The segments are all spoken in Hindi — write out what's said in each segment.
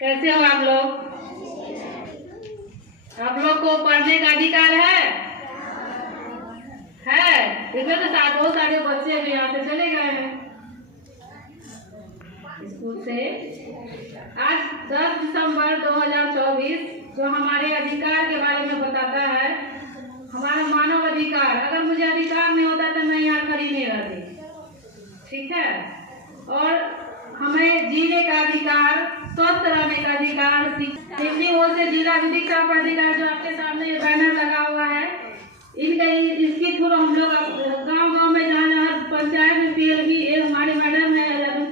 कैसे हो आप लोग? आप लोग को पढ़ने का अधिकार है? इसमें तो बहुत सारे बच्चे भी यहाँ से चले गए हैं स्कूल से। आज 10 दिसंबर 2024 जो हमारे अधिकार के बारे में बताता है, हमारा मानव अधिकार। अगर मुझे अधिकार नहीं होता तो मैं यहाँ खड़ी नहीं रहती, ठीक है। और हमें जीने का अधिकार, स्वस्थ रहने का अधिकार, इतनी ओर से जिला विधिक सेवा अधिकार जो आपके सामने ये बैनर लगा हुआ है, इसके थ्रू हम लोग गांव-गांव में जहाँ पंचायत में पीएलबी हमारे मैडम है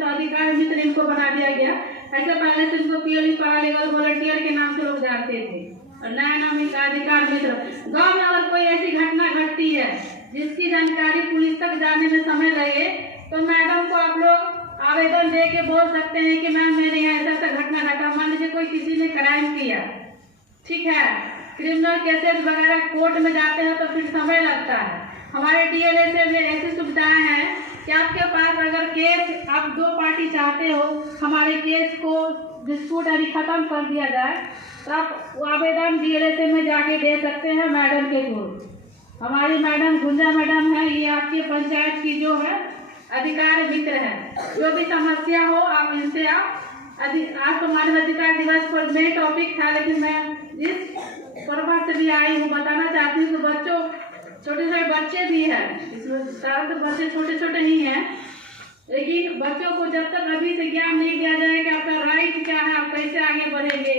अधिकार मित्र, इनको बना दिया गया। ऐसे पहले से इनको पीएलबी पैरालीगल वॉलंटियर के नाम से लोग जानते थे, और नया नाम इनका अधिकार मित्र। गाँव में अगर कोई ऐसी घटना घटती है जिसकी जानकारी पुलिस तक जाने में समय लगे, तो मैडम को आप लोग आवेदन दे के बोल सकते हैं कि मैम मेरे यहाँ ऐसा घटना घटा। मान लीजिए कोई किसी ने क्राइम किया, ठीक है, क्रिमिनल केसेस वगैरह कोर्ट में जाते हैं तो फिर समय लगता है। हमारे डीएलएस में ऐसी सुविधाएं हैं कि आपके पास अगर केस, आप दो पार्टी चाहते हो हमारे केस को डिस्प्यूट यानी खत्म कर दिया जाए, तो आप आवेदन डीएलएस में जाके दे सकते हैं मैडम के थ्रू। हमारी मैडम गुंजा मैडम है, ये आपके पंचायत की जो है अधिकार मित्र है। जो भी समस्या हो आप इनसे आज तो मानव अधिकार दिवस पर मेरे टॉपिक था, लेकिन मैं जिस पर्पज से भी आई हूँ बताना चाहती हूँ कि बच्चों, छोटे छोटे बच्चे भी हैं इसमें, सारे बच्चे छोटे छोटे ही हैं, लेकिन बच्चों को जब तक अभी से ज्ञान नहीं दिया जाए कि आपका राइट क्या है, आप कैसे आगे बढ़ेंगे।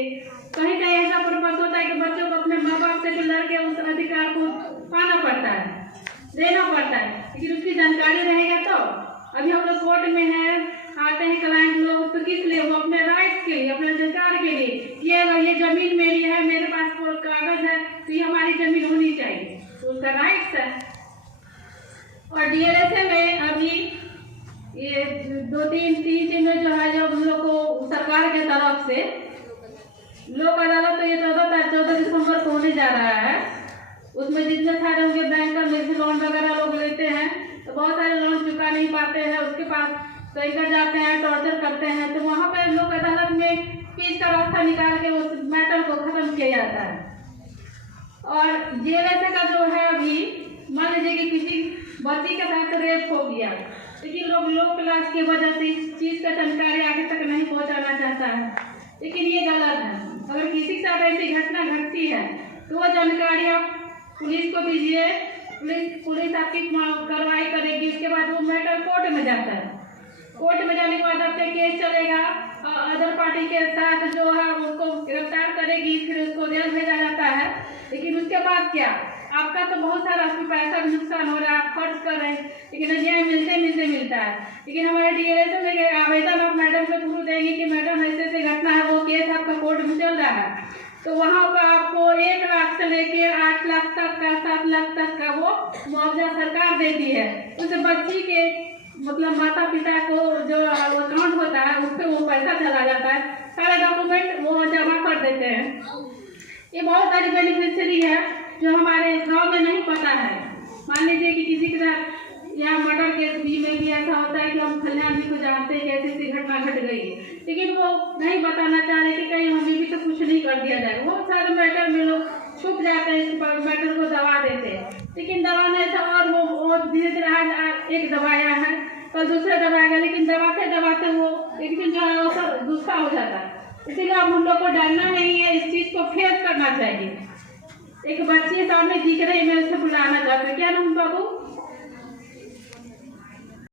कहीं कहीं ऐसा पर्पज होता है कि बच्चों को अपने माँ बाप से भी लड़के उस अधिकार को पाना पड़ता है, देना पड़ता है, लेकिन उसकी जानकारी रहेगा तो। अभी हम लोग कोर्ट में हैं, आते हैं क्लाइंट लोग, तो किस लिए? वो अपने राइट्स के लिए, अपने अधिकार के लिए, ये अगर ये जमीन मेरी है, मेरे पास कोई कागज है, तो ये हमारी जमीन होनी चाहिए, तो उसका राइट्स है। और डीएलएस में अभी ये 2-3 में जो है, जो हम लोग को सरकार के तरफ से लोक अदालत, तो ये 14 दिसंबर को होने जा रहा है। उसमें जितने सारे उनके बैंकर में से लोन वगैरह लोग लेते हैं, तो बहुत सारे लोन चुका नहीं पाते हैं, उसके पास बैंकर जाते हैं, टॉर्चर करते हैं, तो वहाँ पे लोक अदालत में फीस का रास्ता निकाल के उस मैटर को खत्म किया जाता है। और जेएलएस का जो है, अभी मान लीजिए कि किसी बच्ची के साथ रेप हो गया, लेकिन लोग लो क्लास की वजह से इस चीज़ का जानकारी आगे तक नहीं पहुँचाना चाहता है, लेकिन ये गलत है। अगर किसी के साथ ऐसी घटना घटती है तो वो जानकारी आप पुलिस को दीजिए, पुलिस आपकी कार्रवाई करेगी। उसके बाद वो मैटर कोर्ट में जाता है, कोर्ट में जाने के बाद आपका केस चलेगा, अदर पार्टी के साथ जो है उसको गिरफ्तार करेगी, फिर उसको जेल भेजा जाता है। लेकिन उसके बाद क्या, आपका तो बहुत सारा पैसा भी नुकसान हो रहा है, आप खर्च कर रहे हैं, लेकिन न्याय मिलता है। लेकिन हमारे डीएलएस में आवेदन आप मैडम को थ्रू देंगे कि मैडम ऐसे घटना है, वो केस आपका कोर्ट में चल रहा है, तो वहाँ पर आपको 1 लाख से लेके 8 लाख तक का, 7 लाख तक का वो मुआवजा सरकार देती है। उस बच्ची के मतलब माता पिता को जो अकाउंट होता है उस पर वो पैसा चला जाता है, सारे डॉक्यूमेंट वो जमा कर देते हैं। ये बहुत सारी बेनिफिशियरी है जो हमारे गांव में नहीं पता है। मान लीजिए कि किसी के साथ या मर्डर केस भी में भी ऐसा होता है कि हम कल्याण जी को जानते हैं कि ऐसी घटना घट गई, लेकिन वो नहीं बताना चाह रहे कि कहीं हमें भी तो कुछ नहीं कर दिया जाए। बहुत सारे मैटर में लोग छुप जाते हैं, इस मैटर को दबा देते हैं, लेकिन दबाने से और वो धीरे धीरे आज एक दबाया है, कल दूसरे दबाएगा, लेकिन दबाते दबाते वो एक दिन जो है वो गुस्सा हो जाता है। इसीलिए अब हम लोग को डरना नहीं है, इस चीज़ को फेस करना चाहिए। एक बच्ची सामने दिख रही, मैं उसे बुलाना चाहती